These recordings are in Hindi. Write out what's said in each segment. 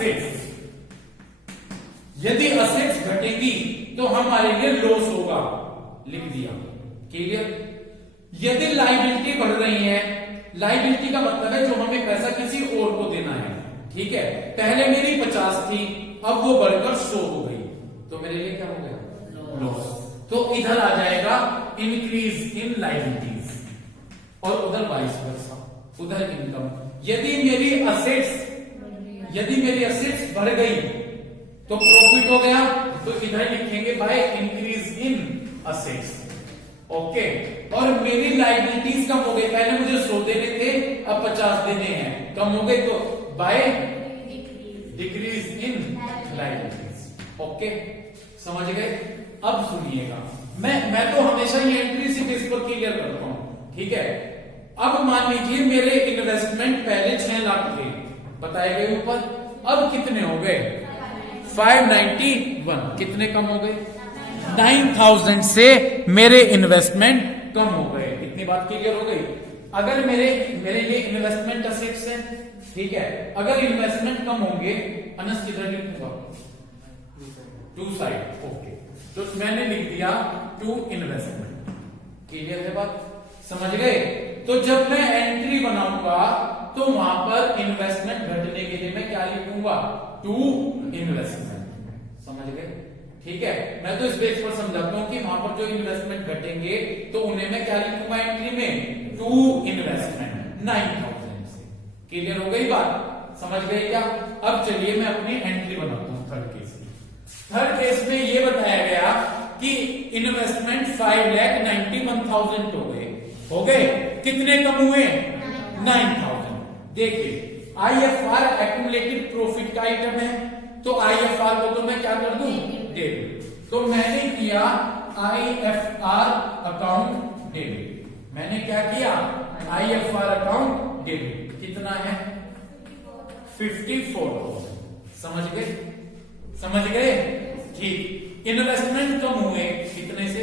असेट्स, यदि असेट्स घटेगी तो हमारे लिए लॉस होगा, लिख दिया। क्लियर? यदि लायबिलिटी बढ़ रही है, लायबिलिटी का मतलब है जो हमें पैसा किसी और को देना है, ठीक है। पहले मेरी 50 थी, अब वो बढ़कर 100 हो गई, तो मेरे लिए क्या हो गया? लॉस। तो इधर आ जाएगा इंक्रीज इन लायबिलिटीज, और उधर वाइस वर्सा, उधर इनकम। यदि मेरी असेट्स बढ़ गई तो प्रॉफिट हो गया, तो इधर लिखेंगे by increase in assets. Okay. और मेरी लायबिलिटीज कम हो गई, पहले मुझे 100 देने थे, अब 50 देने हैं, कम हो गए, तो by decrease in liabilities. Okay, समझ गए? अब सुनिएगा, मैं तो हमेशा ये एंट्री से बेस पर क्लियर करता हूं, ठीक है। अब मान लीजिए मेरे इन्वेस्टमेंट पहले 6 लाख थे, बताए गए ऊपर, अब कितने हो गए? 591। कितने कम हो गए? 9000 से मेरे इन्वेस्टमेंट कम हो गए। इतनी बात क्लियर हो गई। अगर मेरे लिए इन्वेस्टमेंट असेट्स है, ठीक है, अगर इन्वेस्टमेंट कम होंगे, अनस किधर लिखूंगा? To side. ओके, तो मैंने लिख दिया टू इन्वेस्टमेंट। क्लियर है बात? समझ गए? तो जब मैं एंट्री बनाऊंगा तो वहां पर इन्वेस्टमेंट घटने के लिए मैं क्या लिखूंगा? To investment. समझ गए? ठीक है, मैं तो इस बेस पर समझाता हूं कि वहां पर जो इन्वेस्टमेंट घटेंगे तो उन्हें मैं क्या लिखूंगा एंट्री में? टू इन्वेस्टमेंट 9000 से। क्लियर हो गई बात? समझ गए क्या? अब चलिए मैं अपनी एंट्री बनाता हूं थर्ड केस में। थर्ड केस में ये बताया गया कि इन्वेस्टमेंट 5,91,000 हो गए। कितने कम हुए? 9000। देखिए, IFR एक्यूमुलेटेड प्रॉफिट का आइटम है, तो IFR को तो मैं क्या कर दूं? डेबिट। तो मैंने किया IFR अकाउंट डेबिट। मैंने क्या किया? IFR account debit. कितना है? 54,000। समझ गए? समझ गए? ठीक। इन्वेस्टमेंट कम हुए कितने से?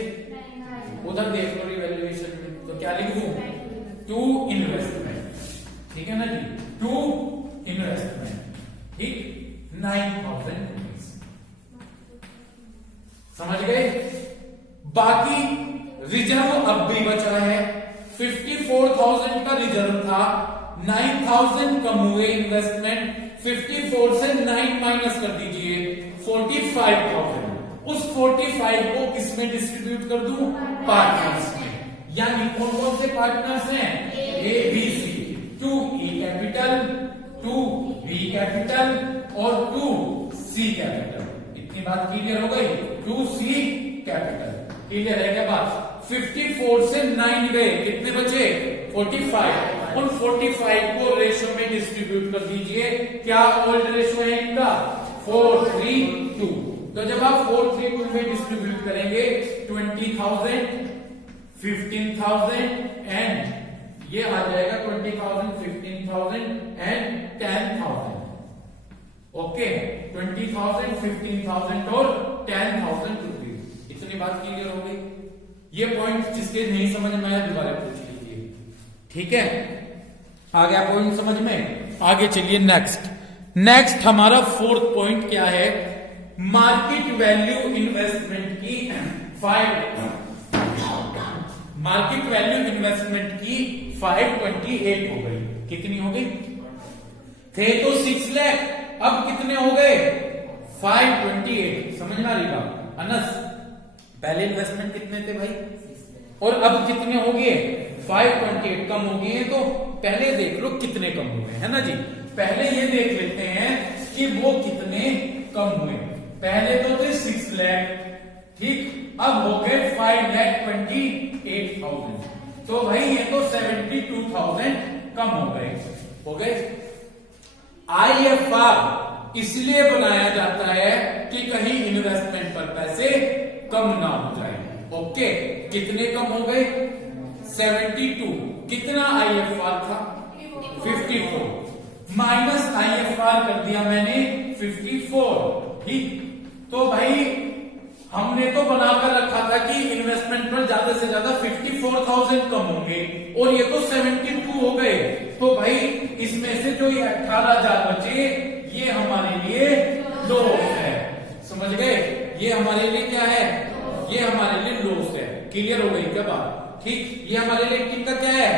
उधर देख लो रिवैल्यूएशन में, तो क्या लिख दूं? To investment. ठीक है ना जी? To investment. ठीक, 9000 रुपीज। समझ गए? बाकी रिजर्व अब भी बचा है। 54,000 का रिजर्व था, 9000 कम हुए इन्वेस्टमेंट, 54 से 9 माइनस कर दीजिए, 45,000। उस 45 को किसमें डिस्ट्रीब्यूट कर दूं? पार्टनर्स में। यानी कौन कौन से पार्टनर्स हैं? A B C. 2 E capital, 2 B capital और 2 C कैपिटल। इतनी बात क्लियर हो गई? 2 C कैपिटल। क्लियर है क्या बात? 54 से 9 गए, कितने बचे? 45। उन 45 को रेशो में डिस्ट्रीब्यूट कर दीजिए। क्या ओल्ड रेशो है इनका? 4:3:2। तो जब आप 4:3:2 में डिस्ट्रीब्यूट करेंगे, 20,000, 15,000 एंड ये आ जाएगा 20,000, 15,000 एंड 10,000। ओके, 20,000, 15,000 और 10,000 रुपीज। इतनी बात क्लियर हो गई? ये पॉइंट जिसके नहीं समझ में आया दोबारा पूछ लीजिए। ठीक है, आ गया पॉइंट समझ में? आगे चलिए नेक्स्ट हमारा फोर्थ पॉइंट क्या है? मार्केट वैल्यू इन्वेस्टमेंट की 528 हो गई। कितनी हो गई? थे तो 6 लाख, अब कितने हो गए? 528। समझ में आ रही बात? अनस, पहले इन्वेस्टमेंट कितने थे भाई, और अब कितने हो गए? 528। कम हो गए, तो पहले देख लो कितने कम हुए, है ना जी? पहले ये देख लेते हैं कि वो कितने कम हुए। पहले तो थे 6 लाख, ठीक, अब हो गए 5,28,000। तो भाई ये तो 72,000 कम हो गए। IFR इसलिए बनाया जाता है कि कहीं इन्वेस्टमेंट पर पैसे कम ना हो जाए। ओके, कितने कम हो गए? 72। कितना IFR था? 54 माइनस IFR कर दिया मैंने 54। ठीक, तो भाई हमने तो बनाकर रखा था कि इन्वेस्टमेंट पर ज्यादा से ज्यादा 54,000 कम होंगे, और ये तो 72 हो गए। तो भाई इसमें से जो ये 18,000 बचे, ये हमारे लिए समझ गए? ये हमारे लिए क्या है? ये हमारे लिए लॉस है। क्लियर हो गई क्या बात? ठीक, ये हमारे लिए कितना क्या है?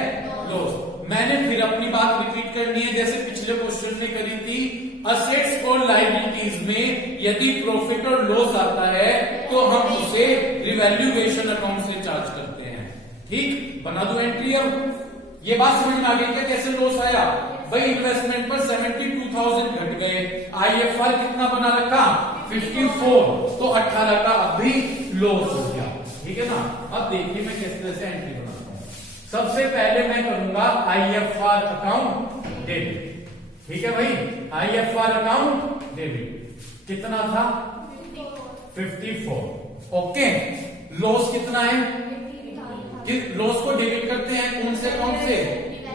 लॉस। मैंने फिर अपनी बात रिपीट करनी है जैसे पिछले क्वेश्चन में करी थी। असेट्स और लायबिलिटीज में यदि प्रॉफिट और लॉस आता है तो हम उसे रिवैल्यूएशन अकाउंट से चार्ज करते हैं। ठीक, बना दो एंट्री। अब ये बात समझ में आ गई क्या कैसे लॉस आया? भाई इन्वेस्टमेंट पर 72,000 घट गए, IFR कितना बना रखा? 54, तो 18 का अभी लॉस हो गया। ठीक है ना? अब देखिए मैं किस तरह से एंट्री बनाता हूं। सबसे पहले मैं करूंगा IFR अकाउंट डेबिट। ठीक है भाई, IFR अकाउंट डेबिट कितना था? 54। ओके, लॉस कितना है? लॉस को डेबिट करते हैं कौन से अकाउंट से?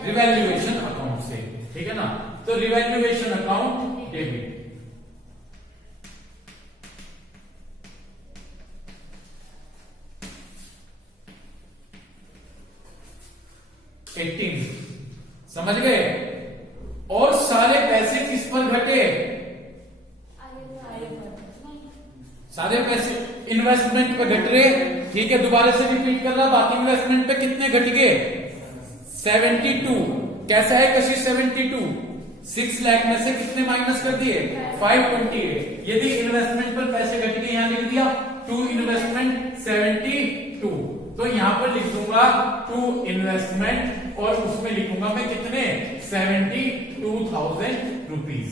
रिवैल्यूएशन अकाउंट से। ठीक है ना? तो रिवैल्यूएशन अकाउंट डेबिट 18, समझ गए? और सारे पैसे किस पर घटे? सारे पैसे इन्वेस्टमेंट पे घट रहे। ठीक है, दोबारा से रिपीट कर रहा, बाकी इन्वेस्टमेंट पे कितने घट गए? 72। कैसा है कशिश 72? 6 लाख में से कितने माइनस कर दिए? 528। यदि इन्वेस्टमेंट पर पैसे घट गए, यहां लिख दिया टू इन्वेस्टमेंट 72, तो यहां पर लिख दूंगा टू इन्वेस्टमेंट और उसमें लिखूंगा मैं कितने? 72,000 रुपीज।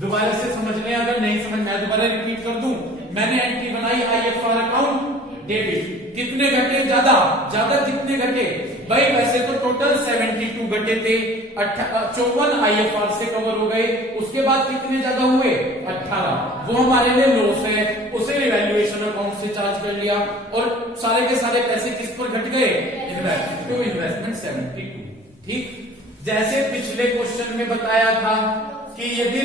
दोबारा से समझ लें, अगर नहीं समझ में आया दोबारा रिपीट कर दूं। मैंने एंट्री बनाई IFR अकाउंट डेबिट, कितने घटे? ज्यादा कितने घटे? भाई वैसे तो टोटल 72 घटे थे, 54 IFR से कवर हो गए, उसके बाद कितने ज्यादा हुए? 18। वो हमारे लिए लॉस है, उसे रिवैल्यूएशन अकाउंट से चार्ज कर लिया और सारे के सारे पैसे किस पर घट गए? इन्वेस्टमेंट 72। ठीक, जैसे पिछले क्वेश्चन में बताया था कि यदि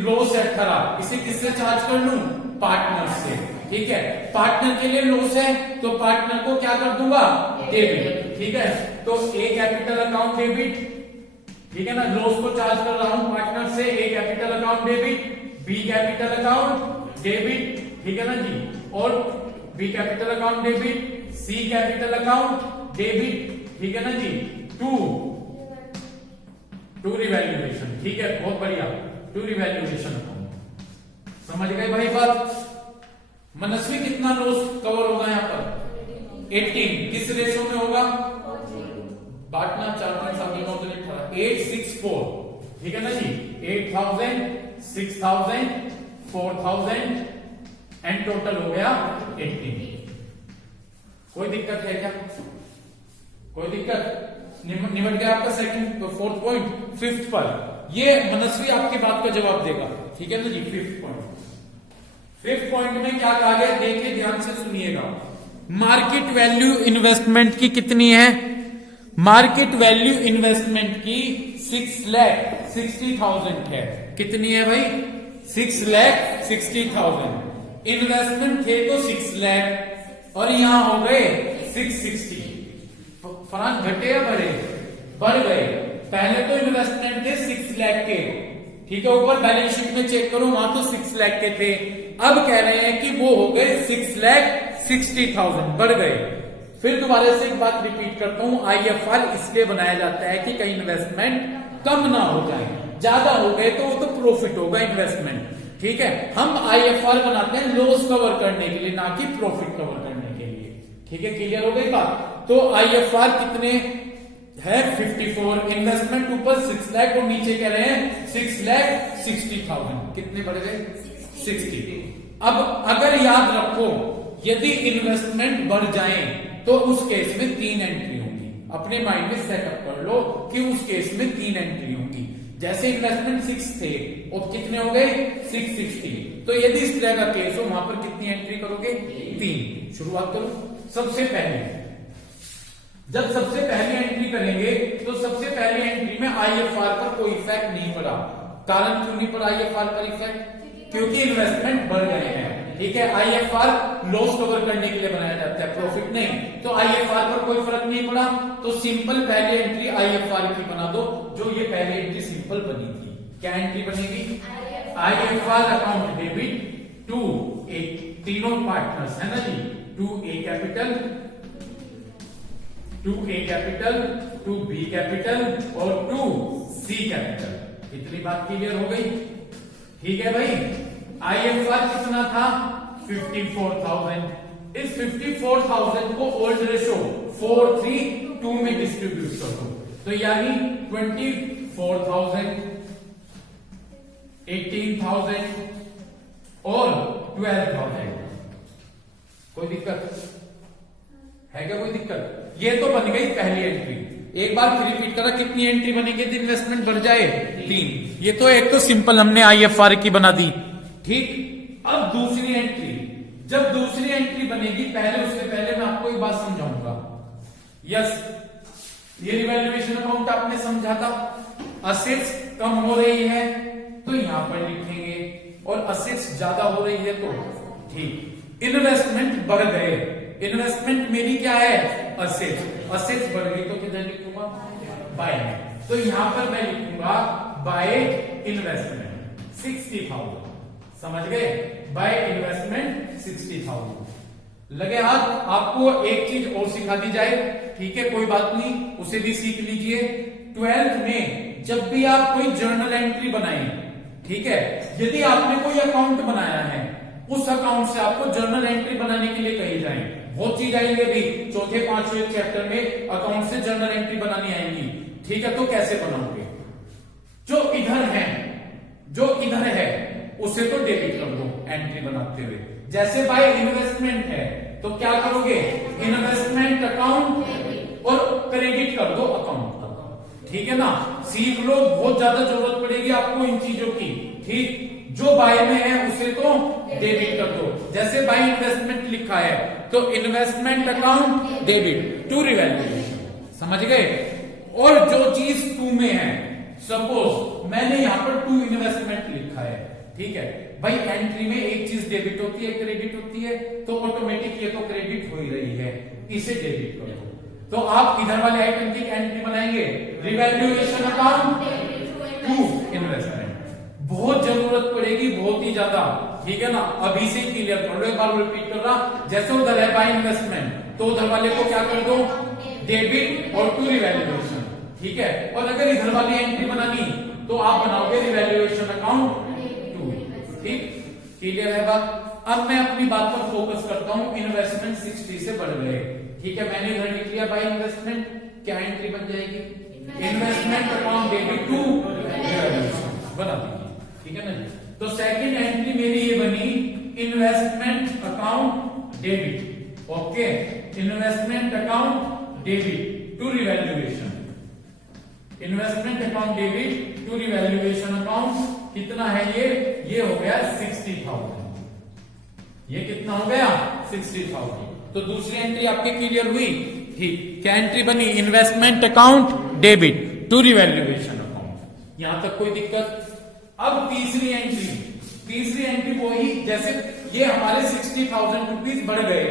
लॉस है 18, इसे किससे चार्ज कर लूं? पार्टनर से। ठीक है, पार्टनर के लिए लॉस है तो पार्टनर को क्या कर दूंगा? डेबिट। ठीक है, तो ए कैपिटल अकाउंट डेबिट। ठीक है ना, लॉस को चार्ज कर रहा हूं पार्टनर से, A capital account debit, B capital account debit. ठीक है ना जी, और B capital account debit, C capital account debit. ठीक है ना जी, टू रिवैल्यूएशन। ठीक है, बहुत बढ़िया, टू रिवैल्यूएशन अकाउंट। समझ गए भाई बात? मनस्वी कितना लॉस कवर होगा यहाँ पर? 18। किस रेशो में होगा? बांटना 864। ठीक है ना जी, 8,000, 6,000, 4,000 एंड टोटल हो गया 18। कोई दिक्कत है क्या? कोई दिक्कत? निमट गया आपका सेकंड, फोर्थ पॉइंट। फिफ्थ पर ये मनस्वी आपकी बात का जवाब देगा। ठीक है ना जी, फिफ्थ पॉइंट में क्या कहा गया? देखिए ध्यान से सुनिएगा। मार्केट वैल्यू इन्वेस्टमेंट की कितनी है? मार्केट वैल्यू इन्वेस्टमेंट की 6,60,000 है। कितनी है भाई? 6,60,000। इन्वेस्टमेंट थे तो 6 लाख और यहां हो गए 660। फरान घटे या बढ़े? बढ़ गए। पहले तो इन्वेस्टमेंट थे 6 लाख के, ठीक है, ऊपर बैलेंस शीट में चेक करो वहां तो 6 लाख के थे, अब कह रहे हैं कि वो हो गए 6,60,000, बढ़ गए। फिर दोबारा से एक बात रिपीट करता हूं, IFR इसलिए बनाया जाता है कि कहीं इन्वेस्टमेंट कम ना हो जाए, ज्यादा हो गए तो वो तो प्रॉफिट होगा इन्वेस्टमेंट। ठीक है, हम IFR बनाते हैं लॉस कवर करने के लिए, ना कि प्रॉफिट कवर करने के लिए। ठीक है, क्लियर हो गई बात? तो IFR कितने है? 54। इन्वेस्टमेंट ऊपर 6 लाख और नीचे कह रहे हैं 6,60,000। कितने बढ़ गए? 60। अब अगर याद रखो, यदि इन्वेस्टमेंट बढ़ जाए तो उस केस में 3 एंट्री होंगी। अपने माइंड में सेटअप कर लो कि उस केस में 3 एंट्री होंगी। जैसे इन्वेस्टमेंट 6 थे और कितने हो गए? 660। तो यदि इस तरह का केस हो, वहां पर कितनी एंट्री करोगे? 3। शुरुआत करो। सबसे पहले जब सबसे पहली एंट्री करेंगे तो सबसे पहली एंट्री में IFR पर कोई इफेक्ट नहीं पड़ा। कारण क्यों नहीं पड़ा IFR पर इफेक्ट? क्योंकि इन्वेस्टमेंट बढ़ गए हैं। ठीक है, IFR लॉस कवर करने के लिए बनाया जाता है, प्रॉफिट नहीं। तो IFR पर कोई फर्क नहीं पड़ा, तो सिंपल पहली एंट्री IFR की बना दो, जो ये पहली एंट्री सिंपल बनी थी। क्या एंट्री बनेगी? IFR account debit to A, तीनों पार्टनर्स है ना जी, to A capital, to B capital और टू सी कैपिटल। इतनी बात क्लियर हो गई? ठीक है भाई। IFR कितना था? 54,000। इस 54,000 को ओल्ड रेशो 4:3:2 में डिस्ट्रीब्यूट कर दो, तो यानी 24,000, 18,000 और 12,000। कोई दिक्कत है क्या? कोई दिक्कत? ये तो बन गई पहली एंट्री। एक बार फिर रिपीट करा, कितनी एंट्री बनेगी तो इन्वेस्टमेंट बढ़ जाए? 3। ये तो एक तो सिंपल हमने IFR की बना दी, ठीक। अब दूसरी एंट्री, जब दूसरी एंट्री बनेगी, पहले उससे पहले मैं आपको एक बात समझाऊंगा। यस, ये रिवैल्यूएशन अकाउंट आपने समझा था। असेट्स कम हो रही है तो यहां पर लिखेंगे, और असेट्स ज्यादा हो रही है तो ठीक। इन्वेस्टमेंट बढ़ गए, इन्वेस्टमेंट मेरी क्या है? असेट्स। असेट्स बढ़ गई तो किधर लिखूंगा? बाय में। तो यहां पर मैं लिखूंगा बाय इन्वेस्टमेंट 60,000। समझ गए? By investment 60,000। लगे हाथ? आपको एक चीज और सिखा दी जाए, ठीक है, कोई बात नहीं, उसे भी सीख लीजिए। 12th में जब भी आप कोई जर्नल एंट्री बनाएं, ठीक है, यदि आपने कोई अकाउंट बनाया है, उस अकाउंट से आपको जर्नल एंट्री बनाने के लिए कही जाए। बहुत चीज आएंगे भी, चौथे पांचवें चैप्टर में अकाउंट से जर्नल एंट्री बनानी आएंगी, ठीक है। तो कैसे बनाओगे? जो इधर है उसे तो डेबिट कर दो एंट्री बनाते हुए। जैसे बाय इन्वेस्टमेंट है तो क्या करोगे? इन्वेस्टमेंट अकाउंट और क्रेडिट कर दो अकाउंट का, ठीक है ना। सीख लो, बहुत ज्यादा जरूरत पड़ेगी आपको इन चीजों की, ठीक। जो बाय में है उसे तो डेबिट कर दो। जैसे बाय इन्वेस्टमेंट लिखा है तो investment account debit to revaluation, समझ गए। और जो चीज टू में है, सपोज मैंने यहां पर टू इन्वेस्टमेंट लिखा है, ठीक है भाई। एंट्री में एक चीज डेबिट होती है, क्रेडिट होती है, तो ऑटोमेटिक ये तो क्रेडिट हो ही रही है, इसे डेबिट कर दो। तो आप इधर वाले आइटम की एंट्री बनाएंगे, रिवैल्यूएशन अकाउंट टू इन्वेस्टमेंट। बहुत जरूरत पड़ेगी, बहुत ही ज्यादा, ठीक है ना। अभी से क्लियर कर लो, एक बार रिपीट कर रहा। जैसे उधर है बाय इन्वेस्टमेंट, तो उधर वाले को क्या कर दो? डेबिट और टू रिवैल्यूएशन, ठीक है। और अगर इधर वाली एंट्री बनानी तो आप बनाओगे रिवैल्यूएशन अकाउंट टू, ठीक। क्लियर है बात? अब मैं अपनी बात पर फोकस करता हूं। इन्वेस्टमेंट 60 से बढ़ गए, ठीक है। मैंने इधर लिख लिया बाय इन्वेस्टमेंट, क्या एंट्री बन जाएगी? Investment account debit to revaluation बना दी, ठीक है ना। तो सेकंड एंट्री मेरी ये बनी, investment account debit, okay. Investment account debit to revaluation, investment account debit to revaluation account कितना है? ये हो गया 60,000। ये कितना हो गया? 60,000। तो दूसरी एंट्री आपकी क्लियर हुई, ठीक। क्या एंट्री बनी? Investment account debit to revaluation account. यहां तक कोई दिक्कत? अब तीसरी एंट्री वही, जैसे ये हमारे 60,000 रुपीज बढ़ गए,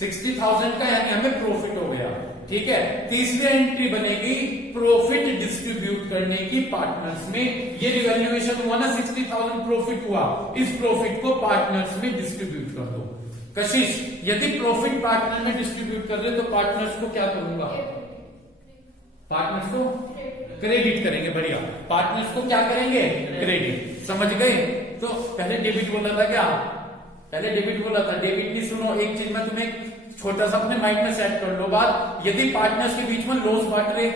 60,000 का यानी हमें प्रॉफिट हो गया, ठीक है। तीसरी एंट्री बनेगी प्रॉफिट डिस्ट्रीब्यूट करने की पार्टनर्स में। ये रिवैल्यूएशन हुआ ना, 60,000 प्रॉफिट हुआ, इस प्रॉफिट को पार्टनर्स में डिस्ट्रीब्यूट कर दो। कशिश, यदि प्रॉफिट पार्टनर में डिस्ट्रीब्यूट कर रहे तो पार्टनर्स को क्या करूंगा? पार्टनर्स को क्रेडिट करेंगे, बढ़िया। पार्टनर्स को क्या करेंगे? क्रेडिट। समझ गए? तो पहले डेबिट बोला था क्या? पहले डेबिट बोला था। डेबिट नहीं सुनो, एक चीज में तुम्हें छोटा सा अपने माइंड में सेट कर लो बात। यदि पार्टनर्स के बीच में लॉस बांट रहे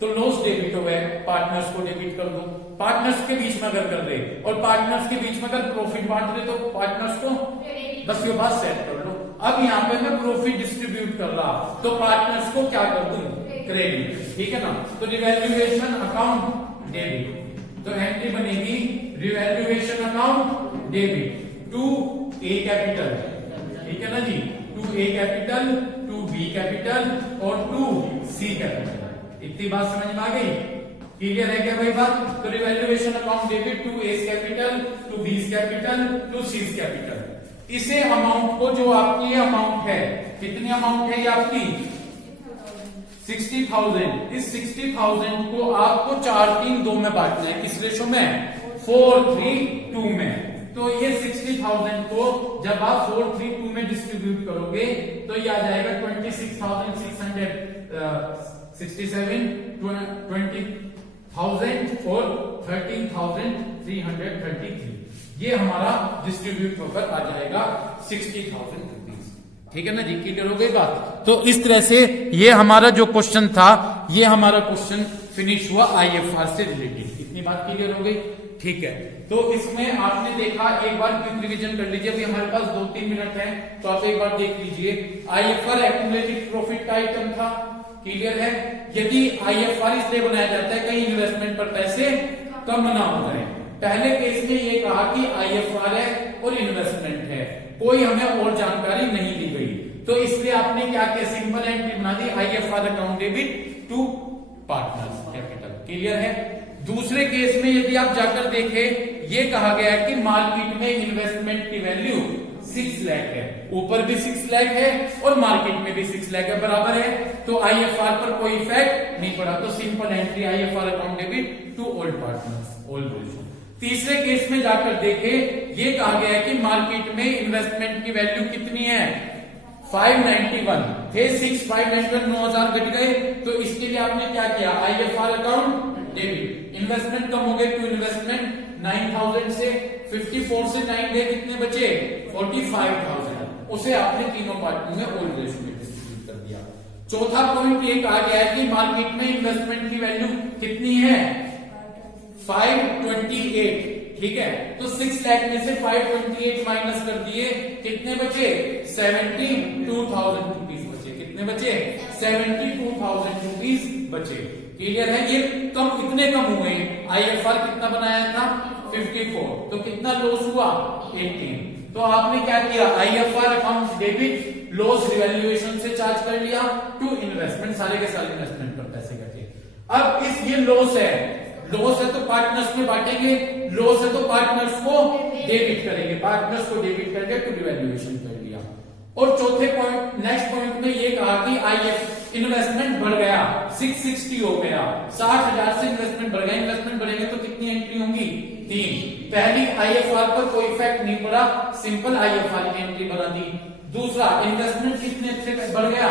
तो लॉस डेबिट हो गए, पार्टनर्स को डेबिट कर दो। पार्टनर्स के बीच में अगर कर रहे और पार्टनर्स के बीच में अगर प्रॉफिट बांट रहे तो पार्टनर्स को, बस ये बात सेट कर लो। अब यहाँ पे मैं प्रॉफिट डिस्ट्रीब्यूट कर रहा तो पार्टनर्स को क्या कर दूं? क्रेडिट, ठीक है ना। तो रिवैल्यूएशन अकाउंट डेबिट, तो एंट्री बनेगी revaluation account debit to A capital, ठीक है ना जी, to A capital, to B capital और टू सी कैपिटल। इतनी बात समझ में आ गई? क्लियर है क्या भाई बात? तो revaluation account debit to A capital, to B capital, to C capital. इसे अमाउंट को, जो आपकी ये अमाउंट है, कितनी अमाउंट है ये आपकी? 60,000। इस 60,000 को आपको 4-3-2 में बांटना है। किस रेशो में? 4-3-2 में। तो ये 60,000 को जब आप 432 में डिस्ट्रीब्यूट करोगे तो ये आ जाएगा 26,600 67 20,000 और 13,333 ये हमारा डिस्ट्रीब्यूट होकर आ जाएगा 60,000 रुपीज। ठीक है ना जी, क्लियर हो गई बात। तो इस तरह से ये हमारा जो क्वेश्चन था, ये हमारा क्वेश्चन फिनिश हुआ आईएफआर से रिलेटेड। इतनी बात क्लियर हो गई। ठीक है, तो इसमें आपने देखा, एक बार क्विक रिवीजन कर लीजिए। अभी हमारे पास 2-3 मिनट है, तो आप एक बार देख लीजिए। आईएफआर एक्यूमुलेटेड प्रॉफिट का आइटम था, क्लियर है। यदि आईएफआर इसलिए बनाया जाता है कहीं इन्वेस्टमेंट पर पैसे कम ना हो जाए। पहले केस में ये कहा कि आईएफआर है और इन्वेस्टमेंट है, कोई हमें और जानकारी नहीं दी गई, तो इसलिए आपने क्या किया, सिंपल एंट्री बना दी, IFR account debit to partners capital. Clear है। दूसरे केस में यदि आप जाकर देखें, ये कहा गया है कि मार्केट में इन्वेस्टमेंट की वैल्यू 6 लाख है, ऊपर भी 6 लाख है और मार्केट में भी 6 लाख है, बराबर है। तो आईएफआर पर कोई इफेक्ट नहीं पड़ा, तो simple entry IFR account debit to old partners, old ratio. तीसरे केस में जाकर देखें, ये कहा गया है कि मार्केट में इन्वेस्टमेंट की वैल्यू कितनी है, 591 थे, 6,591 9,000 घट गए, तो इसके लिए आपने क्या किया, आईएफआर अकाउंट डेबिट, इन्वेस्टमेंट कम हो गए, टू इन्वेस्टमेंट 9,000 से 54 से 9 गए, कितने बचे 45,000, उसे आपने तीनों पार्टों में ओल्ड रेशियो में डिस्ट्रीब्यूट कर दिया। चौथा पॉइंट ये कहा गया है कि मार्केट में इन्वेस्टमेंट की वैल्यू कितनी है, 528, ठीक है। तो 6 लाख में से 528 माइनस कर दिए, कितने बचे 72,000 रुपीज बचे, कितने बचे 72,000 रुपीज बचे। क्लियर है। ये कम, इतने कम हुए। आईएफआर कितना बनाया था 54, तो कितना लॉस हुआ 18। तो आपने क्या किया, IFR account debit loss revaluation से चार्ज कर लिया टू इन्वेस्टमेंट, सारे के सारे इन्वेस्टमेंट पर पैसे कटे। अब इस ये लॉस है, लॉस है तो पार्टनर्स में बांटेंगे, लॉस है तो पार्टनर्स को डेबिट करेंगे, पार्टनर्स को डेबिट करके टू रिवैल्यूएशन कर लिया। और चौथे पॉइंट, नेक्स्ट पॉइंट में ये कहा कि आईएफ इन्वेस्टमेंट बढ़ गया, 660 हो गया, 60,000 से इन्वेस्टमेंट बढ़ गया। इन्वेस्टमेंट बढ़ेंगे तो कितनी एंट्री होंगी, 3। पहली आईएफआर पर कोई इफेक्ट नहीं पड़ा, सिंपल आईएफआर की एंट्री बना दी। दूसरा, इन्वेस्टमेंट कितने से बढ़ गया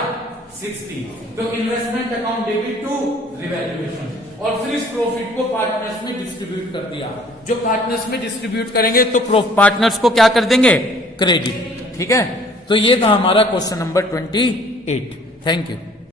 60, तो investment account debit to revaluation, और फिर इस प्रॉफिट को पार्टनर्स में डिस्ट्रीब्यूट कर दिया। जो पार्टनर्स में डिस्ट्रीब्यूट करेंगे तो पार्टनर्स को क्या कर देंगे, क्रेडिट। ठीक है, तो ये था हमारा क्वेश्चन नंबर 28। Thank you.